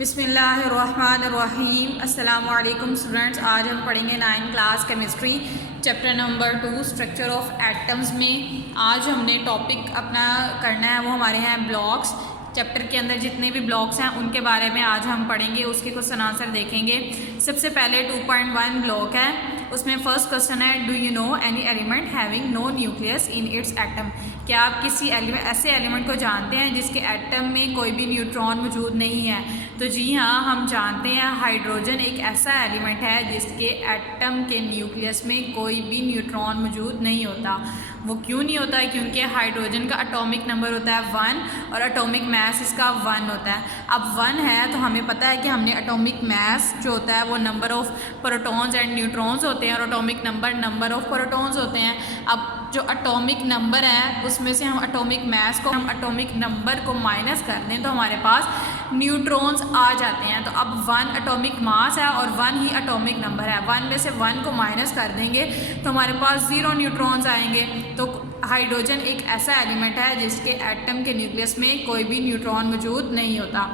बिस्मिल्लाहिर्रहमानिर्रहीम। अस्सलामु अलैकुम स्टूडेंट्स। आज हम पढ़ेंगे 9th class chemistry chapter number 2 structure of atoms में। आज हमने टॉपिक अपना करना है वो हमारे हैं ब्लॉक्स। चैप्टर के अंदर जितने भी ब्लॉक्स हैं उनके बारे में आज हम पढ़ेंगे, उसके क्वेश्चन आंसर देखेंगे। सबसे पहले 2.1 ब्लॉक है, उसमें फर्स्ट क्वेश्चन है do you know any element having no nucleus in its atom. क्या आप किसी ऐसे एलिमेंट को जानते हैं जिसके एटम में कोई भी न्यूट्रॉन मौजूद नहीं है? तो जी हाँ, हम जानते हैं हाइड्रोजन एक ऐसा एलिमेंट है जिसके एटम के न्यूक्लियस में कोई भी न्यूट्रॉन मौजूद नहीं होता। वो क्यों नहीं होता है? क्योंकि हाइड्रोजन का एटॉमिक नंबर होता है 1 और एटॉमिक मास इसका 1 होता है। अब 1 है तो हमें पता है कि हमने एटॉमिक मास जो होता है वो number of protons and neutrons होते हैं और एटॉमिक नंबर ऑफ प्रोटॉन्स होते हैं। अब जो एटॉमिक नंबर है उसमें से हम एटॉमिक मास को एटॉमिक नंबर को माइनस कर दें तो हमारे पास न्यूट्रॉन्स आ जाते हैं। तो अब 1 एटॉमिक मास है और 1 ही एटॉमिक नंबर है। 1 में से 1 को माइनस कर देंगे तो हमारे पास 0 न्यूट्रॉन्स आएंगे। तो हाइड्रोजन एक ऐसा एलिमेंट है जिसके एटम के न्यूक्लियस में कोई भी न्यूट्रॉन मौजूद नहीं होता।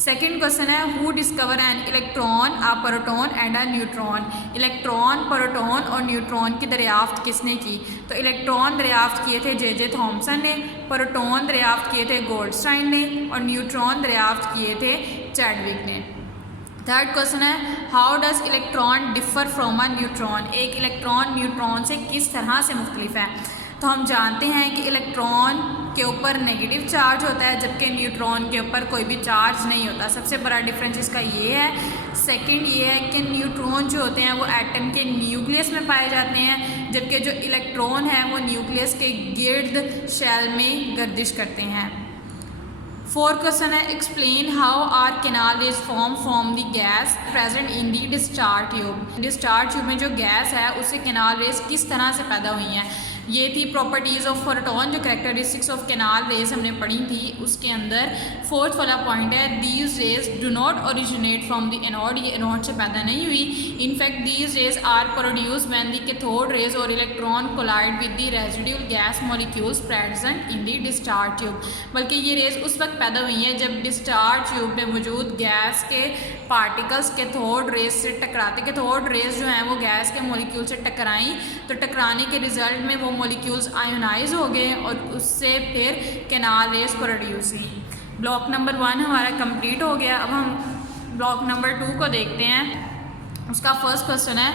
सेकेंड क्वेश्चन है who discover an electron, a proton and a neutron. Electron, proton और न्यूट्रॉन की दरियाफ्त किसने की? तो इलेक्ट्रॉन दरियाफ्त किए थे जे थॉमसन ने, प्रोटॉन दरियाफ्त किए थे गोल्डस्टाइन ने और न्यूट्रॉन दरियाफ्त किए थे चैडविक ने। थर्ड क्वेश्चन है how does electron differ from a neutron. एक इलेक्ट्रॉन न्यूट्रॉन से किस तरह से मुख्तलिफ है? तो हम जानते हैं कि इलेक्ट्रॉन के ऊपर नेगेटिव चार्ज होता है जबकि न्यूट्रॉन के ऊपर कोई भी चार्ज नहीं होता। सबसे बड़ा डिफरेंस इसका ये है। सेकंड ये है कि न्यूट्रॉन जो होते हैं वो एटम के न्यूक्लियस में पाए जाते हैं जबकि जो इलेक्ट्रॉन है वो न्यूक्लियस के गिर्द शेल में गर्दिश करते हैं। फोर्थ क्वेश्चन है explain how are canal rays form from the gas present in the discharge tube. Discharge tube में जो गैस है उससे कैनाल रेज किस तरह से पैदा हुई हैं? ये थी प्रॉपर्टीज़ ऑफ प्रोटॉन, जो करेक्टरिस्टिक्स ऑफ कैनाल रेज हमने पढ़ी थी। उसके अंदर फोर्थ वाला पॉइंट है these rays do not originate from the anode. ये एनोड से पैदा नहीं हुई। In fact these rays are produce when the cathode rays और electron collide with the residual gas molecules present in the discharge tube. बल्कि ये raise उस वक्त पैदा हुई हैं जब डिस्चार्ज ट्यूब में मौजूद गैस के पार्टिकल्स कैथोड रेज से टकराते। कैथोड रेज जो हैं वो गैस के मॉलिक्यूल से टकराई तो टकराने के रिजल्ट में वो मॉलिक्यूल्स आयोनाइज हो गए और उससे फिर कैनाल रेज प्रोड्यूस हुई। ब्लॉक नंबर 1 हमारा कंप्लीट हो गया। अब हम ब्लॉक नंबर 2 को देखते हैं। उसका फर्स्ट क्वेश्चन है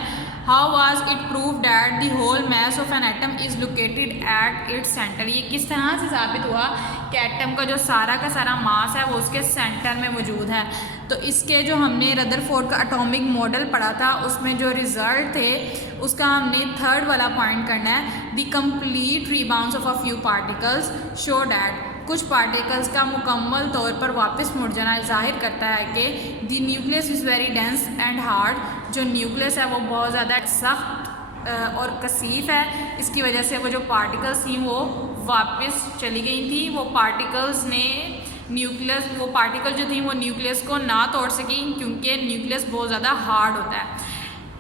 how was it prove that the whole mass of an atom is located at its centre. ये किस तरह से साबित हुआ कि एटम का जो सारा का सारा मास है वो उसके सेंटर में मौजूद है? तो इसके जो हमने रदरफोर्ड का एटॉमिक मॉडल पढ़ा था उसमें जो रिजल्ट थे उसका हमने थर्ड वाला पॉइंट करना है the complete rebounce of a few particles show that. कुछ पार्टिकल्स का मुकम्मल तौर पर वापस मुड़ जाना जाहिर करता है कि the nucleus is very dense and hard. जो न्यूक्लियस है वो बहुत ज़्यादा सख्त और कसीफ है। इसकी वजह से वो जो पार्टिकल्स थी वो वापस चली गई थी। वो पार्टिकल जो थी वो न्यूक्लियस को ना तोड़ सकी क्योंकि न्यूक्लियस बहुत ज़्यादा हार्ड होता है।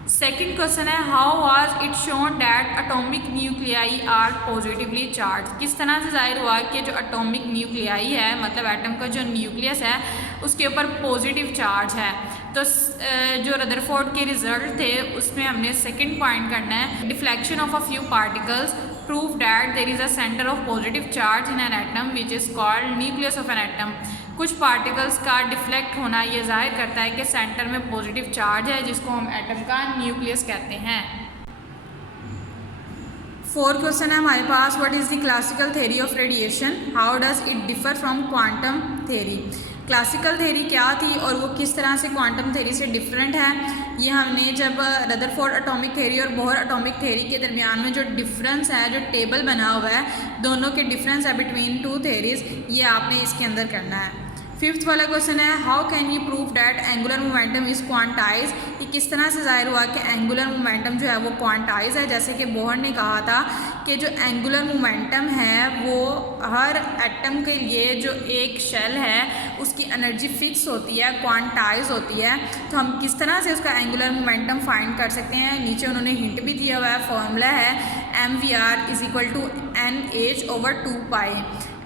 सेकेंड क्वेश्चन है how was it shown that atomic nuclei are positively charge. किस तरह से जाहिर हुआ कि जो एटॉमिक न्यूक्लियाई है मतलब एटम का जो न्यूक्लियस है उसके ऊपर पॉजिटिव चार्ज है? तो जो रदरफोर्ड के रिजल्ट थे उसमें हमने सेकेंड पॉइंट करना है deflection of a few particles prove that there is a centre of positive charge in an atom which is called nucleus of an atom. कुछ पार्टिकल्स का डिफ्लेक्ट होना ये जाहिर करता है कि सेंटर में पॉजिटिव चार्ज है जिसको हम एटम का न्यूक्लियस कहते हैं। फोर्थ क्वेश्चन है हमारे पास what is the classical theory of radiation, how does it differ from quantum theory. Classical theory क्या थी और वो किस तरह से क्वांटम थ्योरी से डिफरेंट है? ये हमने जब रदरफोर्ड एटॉमिक थ्योरी और बोहर एटॉमिक थ्योरी के दरमियान में जो डिफरेंस है, जो टेबल बना हुआ है दोनों के डिफरेंस है बिटवीन 2 थ्योरीज, ये आपने इसके अंदर करना है। फिफ्थ वाला क्वेश्चन है how can you prove that angular momentum is quantize. ये किस तरह से जाहिर हुआ कि एंगुलर मोमेंटम जो है वो क्वांटाइज है? जैसे कि बोहर ने कहा था कि जो एंगुलर मोमेंटम है वो हर एटम के लिए जो एक शेल है उसकी एनर्जी फिक्स होती है, क्वांटाइज होती है। तो हम किस तरह से उसका एंगुलर मोमेंटम फाइंड कर सकते हैं? नीचे उन्होंने हिंट भी दिया हुआ है, फॉर्मूला है mvr = nh/2π।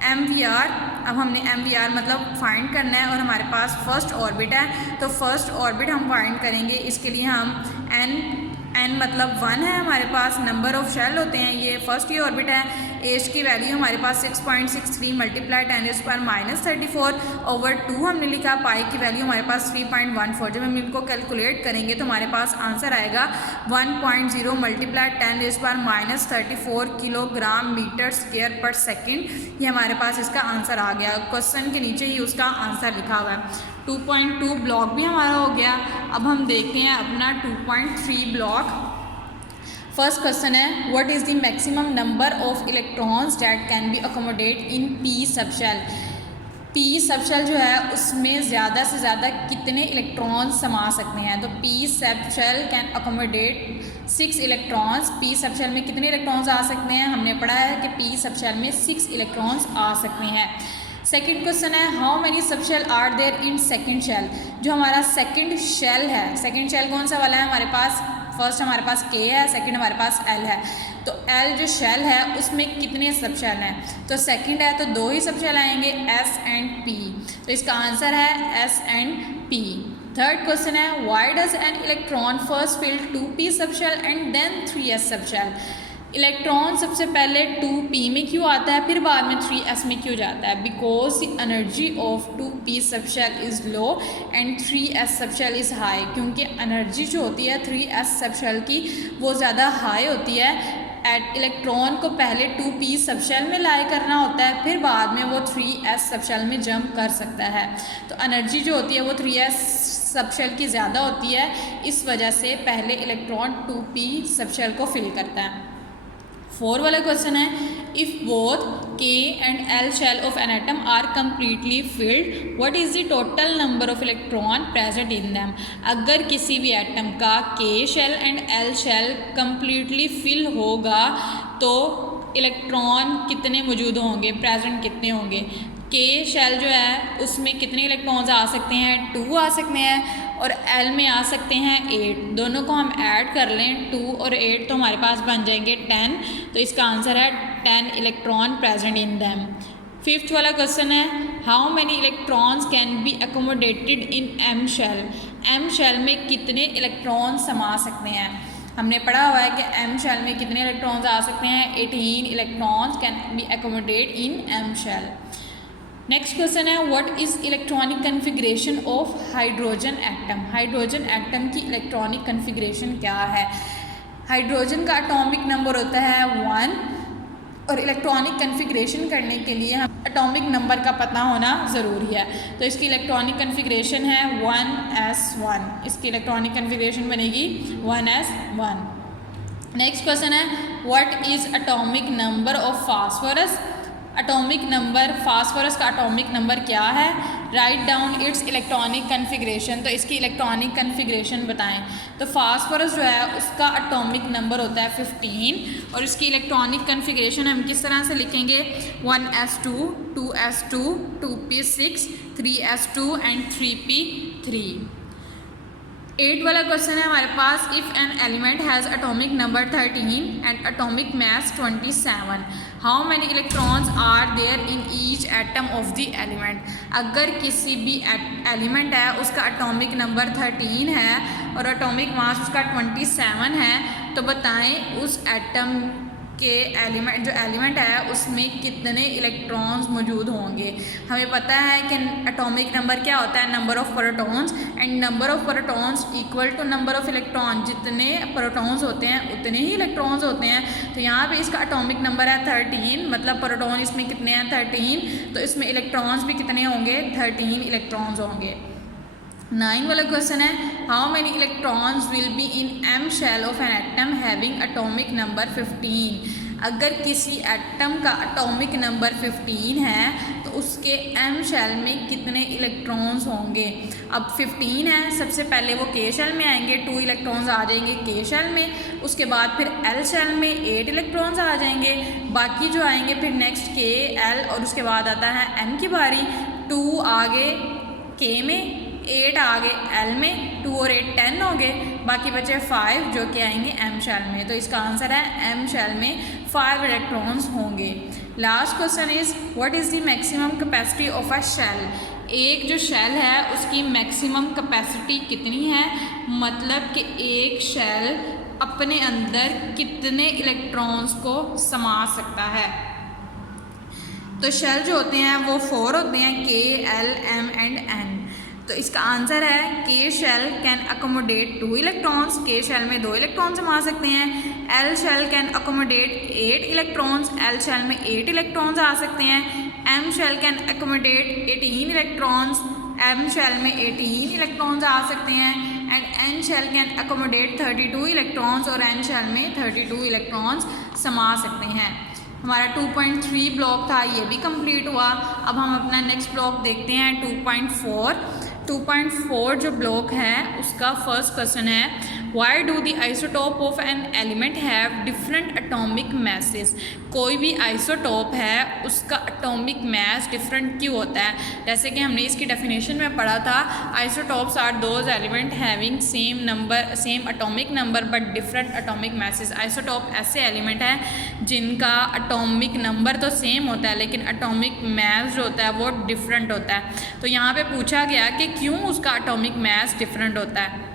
MVR, अब हमने MVR मतलब फाइंड करना है और हमारे पास फर्स्ट ऑर्बिट है, तो फर्स्ट ऑर्बिट हम फाइंड करेंगे। इसके लिए हम n मतलब 1 है हमारे पास, नंबर ऑफ शेल होते हैं, ये फर्स्ट की ऑर्बिट है। एज की वैल्यू हमारे पास 6.63 मल्टीप्लाई 10⁻34 ओवर 2 हमने लिखा। पाई की वैल्यू हमारे पास 3.14। जब हम इनको कैलकुलेट करेंगे तो हमारे पास आंसर आएगा 1.0 मल्टीप्लाई 10⁻34 किलोग्राम मीटर स्क्वायर पर सेकेंड। ये हमारे पास इसका आंसर आ गया। क्वेश्चन के नीचे ही उसका आंसर लिखा हुआ है। 2.2 ब्लॉक भी हमारा हो गया। अब हम देखते हैं अपना 2.3 ब्लॉक। फर्स्ट क्वेश्चन है what is the maximum number of electrons that can be accommodate in P subshell. P subshell जो है उसमें ज़्यादा से ज़्यादा कितने इलेक्ट्रॉन्स समा सकते हैं। तो P subshell can accommodate 6 electrons. P subshell में कितने इलेक्ट्रॉन्स आ सकते हैं, हमने पढ़ा है कि पी सबशेल में 6 इलेक्ट्रॉन्स आ सकते हैं। सेकेंड क्वेश्चन है how many subshell are there in second shell. जो हमारा सेकेंड शेल है, सेकेंड शेल कौन सा वाला है हमारे पास, फर्स्ट हमारे पास K है, सेकंड हमारे पास L है। तो L जो शेल है उसमें कितने सब शेल हैं, तो सेकंड है तो 2 ही सब शेल आएंगे S एंड P। तो इसका आंसर है S and P। Third question है why does an electron first fill 2p sub shell and then 3s सब शेल। इलेक्ट्रॉन सबसे पहले 2p में क्यों आता है फिर बाद में 3s में क्यों जाता है। Because the energy of 2p subshell is low and 3s subshell is high. क्योंकि एनर्जी जो होती है 3s सबशेल की वो ज़्यादा हाई होती है। इलेक्ट्रॉन को पहले 2p सबशेल में लाई करना होता है, फिर बाद में वो 3s सबशेल में जंप कर सकता है। तो एनर्जी जो होती है वो 3s सबशेल की ज़्यादा होती है, इस वजह से पहले इलेक्ट्रॉन 2p सबशेल को फिल करता है। 4 वाला क्वेश्चन है if both K and L shell of an atom are completely filled what is the total number of electron present in them. अगर किसी भी एटम का K shell and L shell completely fill होगा तो electron कितने मौजूद होंगे, present कितने होंगे। K शेल जो है उसमें कितने इलेक्ट्रॉन्स आ सकते हैं, 2 आ सकते हैं, और L में आ सकते हैं 8। दोनों को हम ऐड कर लें 2 और 8 तो हमारे पास बन जाएंगे 10। तो इसका आंसर है 10 electron present in them. Fifth वाला क्वेश्चन है how many electrons can be accommodated in M shell. M shell में कितने इलेक्ट्रॉन समा सकते हैं। हमने पढ़ा हुआ है कि M शेल में कितने इलेक्ट्रॉन्स आ सकते हैं, 18 electrons can be accommodate in M shell. Next question है what is electronic configuration of hydrogen atom. Hydrogen atom की इलेक्ट्रॉनिक कन्फिग्रेशन क्या है। हाइड्रोजन का एटॉमिक नंबर होता है 1 और इलेक्ट्रॉनिक कन्फिग्रेशन करने के लिए हम एटॉमिक नंबर का पता होना ज़रूरी है। तो इसकी इलेक्ट्रॉनिक कन्फिग्रेशन है 1s1। इसकी इलेक्ट्रॉनिक कन्फिग्रेशन बनेगी 1s1। नेक्स्ट क्वेश्चन है what is atomic number of phosphorus. Atomic number phosphorus का एटॉमिक नंबर क्या है। Write down it's electronic configuration. तो इसकी इलेक्ट्रॉनिक कन्फिग्रेशन बताएं। तो फास्फोरस जो है उसका एटॉमिक नंबर होता है 15 और इसकी इलेक्ट्रॉनिक कन्फिग्रेशन हम किस तरह से लिखेंगे 1s2 2s2 2p6 3s2 and 3p3। 8 वाला क्वेश्चन है हमारे पास if an element has atomic number 13 and atomic mass 27 how many electrons are there in each atom of the element. अगर किसी भी एलिमेंट है उसका एटॉमिक नंबर 13 है और एटॉमिक मास उसका 27 है तो बताएं उस एटम के एलिमेंट जो एलिमेंट है उसमें कितने इलेक्ट्रॉन्स मौजूद होंगे। हमें पता है कि एटॉमिक नंबर क्या होता है, number of protons, and number of protons equal to number of electron. जितने प्रोटॉन्स होते हैं उतने ही इलेक्ट्रॉन्स होते हैं। तो यहाँ पे इसका एटॉमिक नंबर है 13, मतलब प्रोटॉन इसमें कितने हैं 13, तो इसमें इलेक्ट्रॉन्स भी कितने होंगे 13 इलेक्ट्रॉन्स होंगे। 9 वाला क्वेश्चन है how many electrons will be in M shell of an atom having atomic number 15। अगर किसी एटम का एटॉमिक नंबर 15 है तो उसके M शेल में कितने इलेक्ट्रॉन्स होंगे। अब 15 है, सबसे पहले वो K शेल में आएंगे, 2 इलेक्ट्रॉन्स आ जाएंगे K शेल में, उसके बाद फिर L शेल में 8 इलेक्ट्रॉन्स आ जाएंगे, बाकी जो आएंगे फिर नेक्स्ट K L और उसके बाद आता है M की बारी, 2 आगे K में, 8 आगे L में, 2 और 8 10 हो गए, बाकी बचे 5 जो कि आएंगे M शेल में। तो इसका आंसर है M शेल में 5 इलेक्ट्रॉन्स होंगे। Last question is what is the maximum capacity of a shell. एक जो शेल है उसकी मैक्सिमम कैपेसिटी कितनी है, मतलब कि एक शेल अपने अंदर कितने इलेक्ट्रॉन्स को समा सकता है। तो शेल जो होते हैं वो 4 होते हैं, K, L, M and N। तो इसका आंसर है K shell can accommodate 2 electrons, K shell में 2 इलेक्ट्रॉन समा सकते हैं। L shell can accommodate 8 electrons, L shell में 8 इलेक्ट्रॉन्स आ सकते हैं। M shell can accommodate 18 electrons, M shell में 18 इलेक्ट्रॉन्स आ सकते हैं। And N shell can accommodate 32 electrons, और एन शेल में 32 इलेक्ट्रॉन्स समा सकते हैं। हमारा 2.3 ब्लॉक था, ये भी कंप्लीट हुआ। अब हम अपना नेक्स्ट ब्लॉक देखते हैं 2.4। 2.4 जो ब्लॉक है उसका फर्स्ट क्वेश्चन है why do the isotope of an element have different atomic masses. कोई भी आइसोटोप है उसका एटॉमिक मैस डिफरेंट क्यों होता है। जैसे कि हमने इसकी डेफिनेशन में पढ़ा था, isotopes are those element having same atomic number but different atomic masses. Isotope ऐसे एलिमेंट हैं जिनका एटॉमिक नंबर तो सेम होता है लेकिन एटॉमिक मैस जो होता है वो डिफरेंट होता है। तो यहाँ पे पूछा गया कि क्यों उसका एटॉमिक मैस डिफरेंट होता है।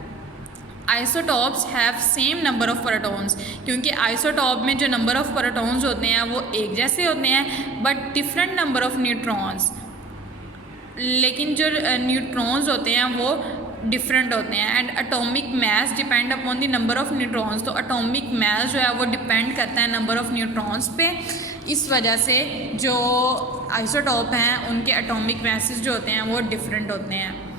Isotopes have same number of protons, क्योंकि आइसोटॉप में जो नंबर ऑफ प्रोटॉन्स होते हैं वो एक जैसे होते हैं but different number of neutrons. लेकिन जो न्यूट्रॉन्स होते हैं वो डिफरेंट होते हैं। And atomic mass depend upon the number of neutrons. तो एटॉमिक मैस जो है वो डिपेंड करता है नंबर ऑफ न्यूट्रॉन्स पे। इस वजह से जो आइसोटॉप हैं उनके एटॉमिक मैसेस जो होते हैं वो डिफरेंट होते हैं।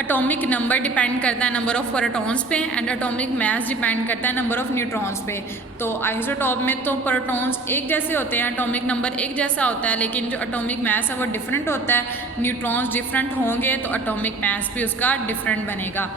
एटॉमिक नंबर डिपेंड करता है नंबर ऑफ प्रोटॉन्स पे एंड एटॉमिक मैस डिपेंड करता है नंबर ऑफ न्यूट्रॉन्स पे। तो आइसोटॉप में तो प्रोटॉन्स एक जैसे होते हैं, एटॉमिक नंबर एक जैसा होता है, लेकिन जो एटॉमिक मैस है वो डिफरेंट होता है। न्यूट्रॉन्स डिफरेंट होंगे तो एटॉमिक मैस भी उसका डिफरेंट बनेगा।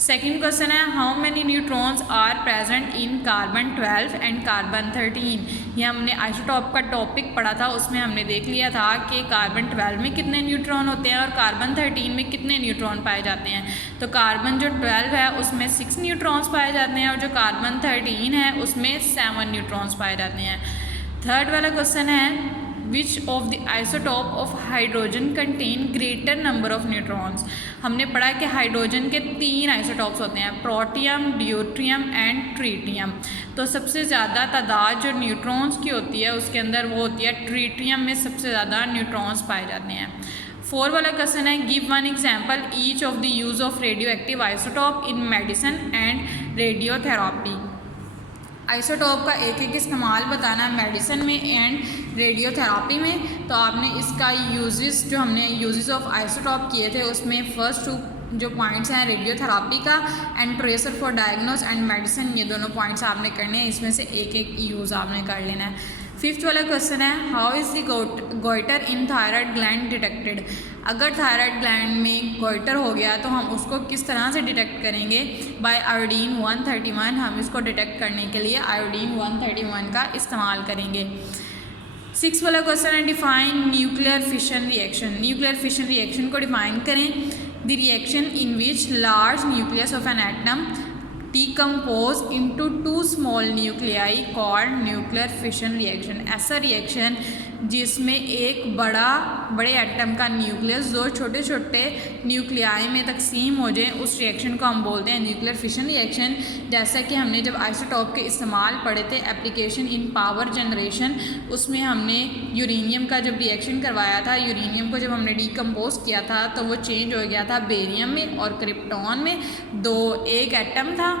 सेकेंड क्वेश्चन है how many neutrons are present in carbon 12 and carbon 13। ये हमने आइसोटॉप का टॉपिक पढ़ा था, उसमें हमने देख लिया था कि कार्बन 12 में कितने न्यूट्रॉन होते हैं और कार्बन 13 में कितने न्यूट्रॉन पाए जाते हैं। तो कार्बन जो 12 है उसमें 6 न्यूट्रॉन्स पाए जाते हैं और जो कार्बन 13 है उसमें 7 न्यूट्रॉन्स पाए जाते हैं। थर्ड वाला क्वेश्चन है which of the isotope of hydrogen contain greater number of neutrons. हमने पढ़ा कि हाइड्रोजन के 3 आइसोटॉप्स होते हैं, प्रोटियम, ड्यूट्रियम एंड ट्रीटियम। तो सबसे ज़्यादा तादाद जो न्यूट्रॉन्स की होती है उसके अंदर वो होती है ट्रीटियम में सबसे ज़्यादा न्यूट्रॉन्स पाए जाते हैं। 4 वाला क्वेश्चन है give one example each of the use of radio active isotope in medicine and radiotherapy. Isotope का एक एक इस्तेमाल बताना है मेडिसिन में एंड रेडियोथेरापी में। तो आपने इसका यूजेस जो हमने यूजेस ऑफ आइसोटॉप किए थे उसमें फर्स्ट 2 जो पॉइंट्स हैं रेडियोथेरापी का and tracer for diagnose and medicine, ये दोनों पॉइंट्स आपने करने हैं, इसमें से एक एक यूज़ आपने कर लेना है। 5th वाला क्वेश्चन है how is the goitre in thyroid gland detected. अगर थायराइड ग्लैंड में गोइटर हो गया तो हम उसको किस तरह से डिटेक्ट करेंगे। बाय आयोडीन 131, हम इसको डिटेक्ट करने के लिए आयोडीन 131 का इस्तेमाल करेंगे। 6 वाला क्वेश्चन है define nuclear fission reaction. Nuclear fission reaction को डिफाइन करें। The reaction in which large nucleus of an atom decompose into 2 small nuclei called nuclear fission reaction. ऐसा रिएक्शन जिसमें एक बड़े एटम का न्यूक्लियस 2 छोटे छोटे न्यूक्लियाई में तकसीम हो जाए, उस रिएक्शन को हम बोलते हैं न्यूक्लियर फिशन रिएक्शन। जैसा कि हमने जब आइसोटॉप के इस्तेमाल पढ़े थे एप्लीकेशन इन पावर जनरेशन, उसमें हमने यूरेनियम का जब रिएक्शन करवाया था, यूरेनियम को जब हमने डिकम्पोज किया था तो वो चेंज हो गया था बेरियम में और क्रिप्टॉन में। एक एटम था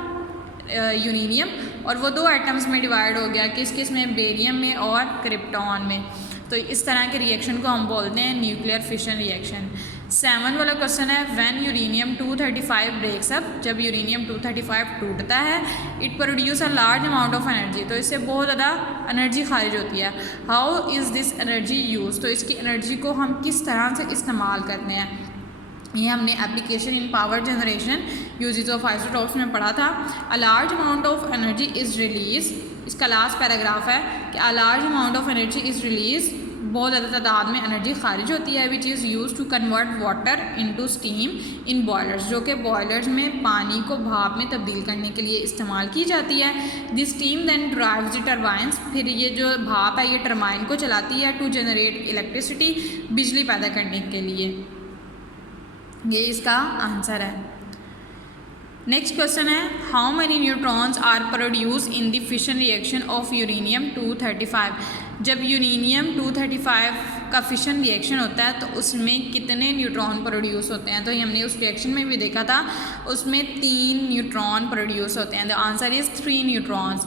यूरेनियम और वो 2 एटम्स में डिवाइड हो गया, किस में, बेरियम में और क्रिप्टॉन में। तो इस तरह के रिएक्शन को हम बोलते हैं न्यूक्लियर फिशन रिएक्शन। 7 वाला क्वेश्चन है व्हेन यूरेनियम 235 ब्रेक्स अप। जब यूरेनियम 235 टूटता है it produce a large amount of energy, तो इससे बहुत ज़्यादा एनर्जी खारिज होती है। How is this energy use, तो इसकी एनर्जी को हम किस तरह से इस्तेमाल करते हैं। ये हमने application in power generation uses of isotopes में पढ़ा था। A large amount of energy is release, इसका लास्ट पैराग्राफ है कि a large amount of energy is release बहुत ज़्यादा तादाद में एनर्जी खारिज होती है which is use to convert water into steam in boilers, जो कि बॉयलर्स में पानी को भाप में तब्दील करने के लिए इस्तेमाल की जाती है। This steam then drives the turbines, फिर ये जो भाप है ये टरबाइन को चलाती है टू जनरेट इलेक्ट्रिसिटी, बिजली पैदा करने के लिए। ये इसका आंसर है। नेक्स्ट क्वेश्चन है how many neutrons are produce in the fission reaction of uranium 235। जब यूरेनियम 235 का फिशन रिएक्शन होता है तो उसमें कितने न्यूट्रॉन प्रोड्यूस होते हैं? तो ये हमने उस रिएक्शन में भी देखा था, उसमें 3 न्यूट्रॉन प्रोड्यूस होते हैं। The answer is 3 neutrons.